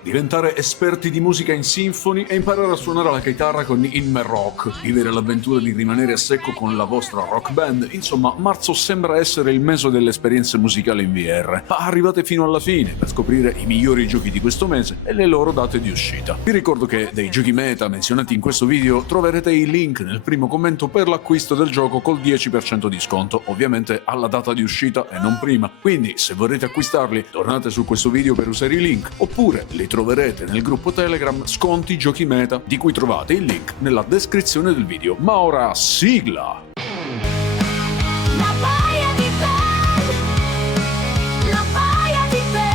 Diventare esperti di musica in symphony e imparare a suonare la chitarra con Inmer Rock, vivere l'avventura di rimanere a secco con la vostra rock band, insomma, marzo sembra essere il mese delle esperienze musicali in VR, ma arrivate fino alla fine per scoprire i migliori giochi di questo mese e le loro date di uscita. Vi ricordo che dei giochi meta menzionati in questo video troverete i link nel primo commento per l'acquisto del gioco col 10% di sconto, ovviamente alla data di uscita e non prima, quindi se vorrete acquistarli tornate su questo video per usare i link, oppure li troverete nel gruppo Telegram Sconti Giochi Meta, di cui trovate il link nella descrizione del video. Ma ora sigla! La baia di Ben, la baia di Ben.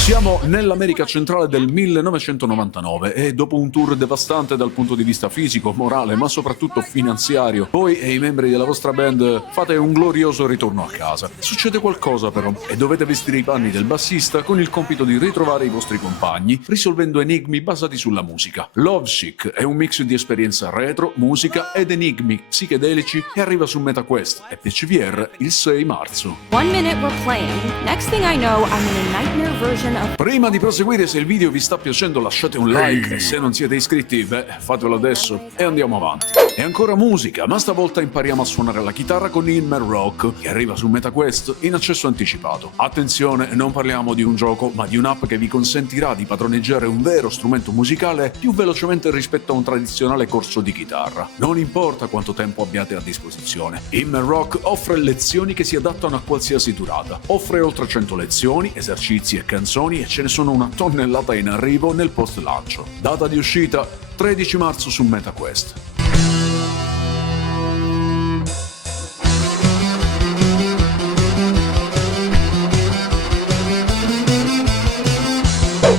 Siamo nell'America centrale del 1999 e dopo un tour devastante dal punto di vista fisico, morale, ma soprattutto finanziario, voi e i membri della vostra band fate un glorioso ritorno a casa. Succede qualcosa però e dovete vestire i panni del bassista con il compito di ritrovare i vostri compagni, risolvendo enigmi basati sulla musica. Lovesick è un mix di esperienza retro, musica ed enigmi psichedelici e arriva su MetaQuest e PCVR il 6 marzo. 1 minute we're playing. Next thing I know, I'm in a nightmare version of. Prima di proseguire, se il video vi sta piacendo lasciate un like e se non siete iscritti, fatelo adesso e andiamo avanti. E ancora musica, ma stavolta impariamo a suonare la chitarra con Inmer Rock, che arriva su MetaQuest in accesso anticipato. Attenzione, non parliamo di un gioco, ma di un'app che vi consentirà di padroneggiare un vero strumento musicale più velocemente rispetto a un tradizionale corso di chitarra. Non importa quanto tempo abbiate a disposizione, Inmer Rock offre lezioni che si adattano a qualsiasi durata. Offre oltre 100 lezioni, esercizi e canzoni e ce ne sono una tonnellata in arrivo nel post lancio. Data di uscita 13 marzo su MetaQuest.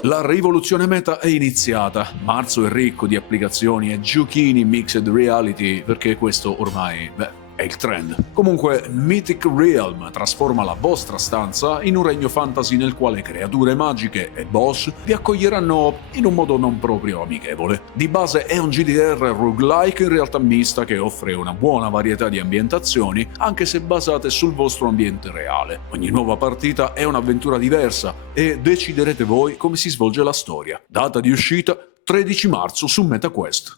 La rivoluzione meta è iniziata. Marzo è ricco di applicazioni e giochini mixed reality, perché questo ormai, è il trend. Comunque, Mythic Realm trasforma la vostra stanza in un regno fantasy nel quale creature magiche e boss vi accoglieranno in un modo non proprio amichevole. Di base è un GDR roguelike in realtà mista che offre una buona varietà di ambientazioni, anche se basate sul vostro ambiente reale. Ogni nuova partita è un'avventura diversa e deciderete voi come si svolge la storia. Data di uscita 13 marzo su MetaQuest.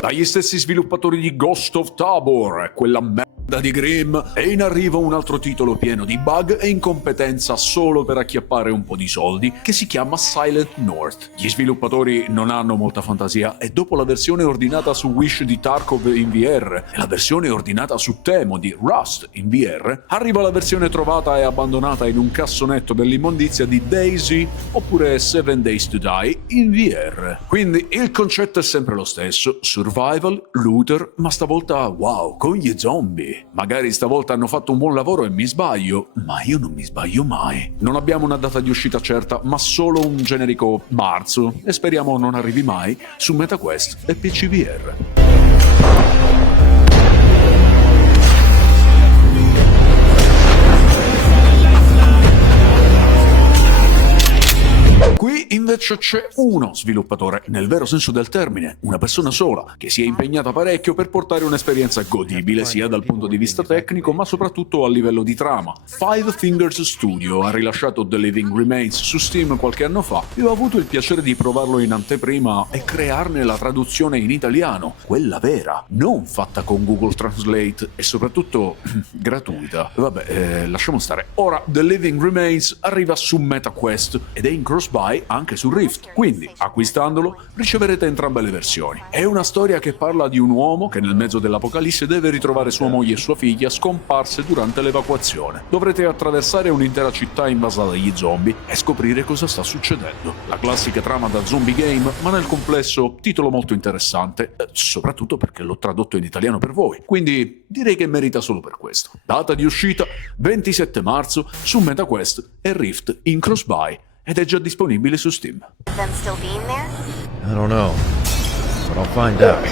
Dagli stessi sviluppatori di Ghost of Tabor, quella merda di Grimm, è in arrivo un altro titolo pieno di bug e incompetenza solo per acchiappare un po' di soldi, che si chiama Silent North. Gli sviluppatori non hanno molta fantasia e dopo la versione ordinata su Wish di Tarkov in VR e la versione ordinata su Temo di Rust in VR, arriva la versione trovata e abbandonata in un cassonetto dell'immondizia di Daisy oppure 7 Days to Die in VR. Quindi il concetto è sempre lo stesso: survival, looter, ma stavolta wow, con gli zombie. Magari stavolta hanno fatto un buon lavoro e mi sbaglio, ma io non mi sbaglio mai. Non abbiamo una data di uscita certa, ma solo un generico marzo, e speriamo non arrivi mai su MetaQuest e PCVR. Qui invece c'è uno sviluppatore, nel vero senso del termine, una persona sola, che si è impegnata parecchio per portare un'esperienza godibile sia dal punto di vista tecnico ma soprattutto a livello di trama. Five Fingers Studio ha rilasciato The Living Remains su Steam qualche anno fa e ho avuto il piacere di provarlo in anteprima e crearne la traduzione in italiano, quella vera, non fatta con Google Translate e soprattutto gratuita. Vabbè, lasciamo stare. Ora The Living Remains arriva su MetaQuest ed è in cross-buy anche su Rift, quindi acquistandolo riceverete entrambe le versioni. È una storia che parla di un uomo che nel mezzo dell'apocalisse deve ritrovare sua moglie e sua figlia scomparse durante l'evacuazione. Dovrete attraversare un'intera città invasa dagli zombie e scoprire cosa sta succedendo. La classica trama da zombie game, ma nel complesso titolo molto interessante, soprattutto perché l'ho tradotto in italiano per voi, quindi direi che merita solo per questo. Data di uscita 27 marzo su MetaQuest e Rift in cross-buy ed è già disponibile su Steam. Them still being there? I don't know, but I'll find out.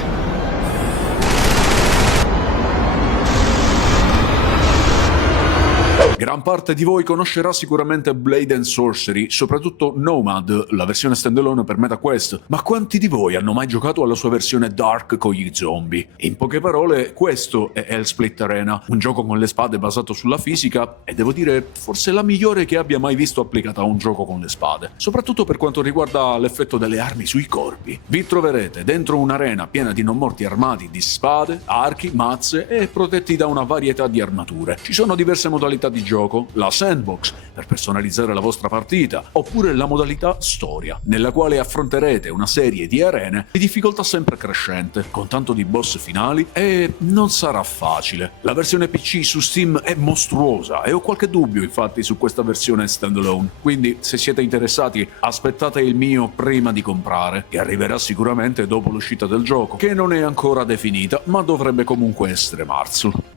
Gran parte di voi conoscerà sicuramente Blade and Sorcery, soprattutto Nomad, la versione standalone per MetaQuest, ma quanti di voi hanno mai giocato alla sua versione Dark con gli zombie? In poche parole, questo è Hellsplit Arena, un gioco con le spade basato sulla fisica e devo dire forse la migliore che abbia mai visto applicata a un gioco con le spade, soprattutto per quanto riguarda l'effetto delle armi sui corpi. Vi troverete dentro un'arena piena di non morti armati di spade, archi, mazze e protetti da una varietà di armature. Ci sono diverse modalità di gioco, la sandbox per personalizzare la vostra partita, oppure la modalità storia, nella quale affronterete una serie di arene di difficoltà sempre crescente, con tanto di boss finali e non sarà facile. La versione PC su Steam è mostruosa e ho qualche dubbio infatti su questa versione standalone, quindi se siete interessati aspettate il mio prima di comprare, che arriverà sicuramente dopo l'uscita del gioco, che non è ancora definita, ma dovrebbe comunque essere marzo.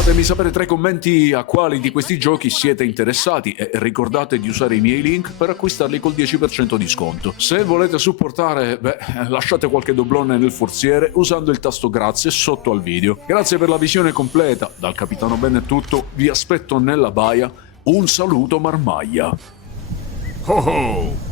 Fatemi sapere tra i commenti a quali di questi giochi siete interessati e ricordate di usare i miei link per acquistarli col 10% di sconto. Se volete supportare, lasciate qualche doblone nel forziere usando il tasto grazie sotto al video. Grazie per la visione completa, dal Capitano Ben è tutto, vi aspetto nella baia, un saluto marmaglia. Oh oh!